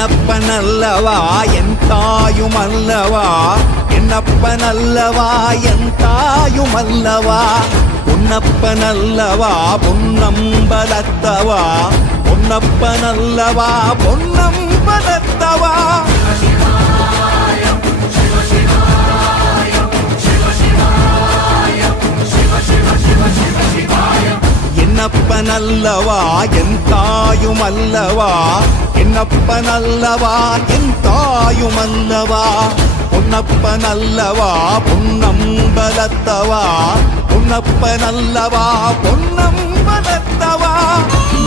என்னப்பனல்லவா என் தாயுமல்லவா, என்னப்பனல்லவா என் தாயுமல்லவா, பொன்னப்பனல்லவா பொன்னம்பலத்தவா, பொன்னப்பனல்லவா பொன்னம்பலத்தவா. என்னப்பனல்லவா என் தாயுமல்லவா, என்னப்பனல்லவா என் தாயுமல்லவா, பொன்னப்பனல்லவா பொன்னம்பலத்தவா, பொன்னப்பனல்லவா பொன்னம்பலத்தவா.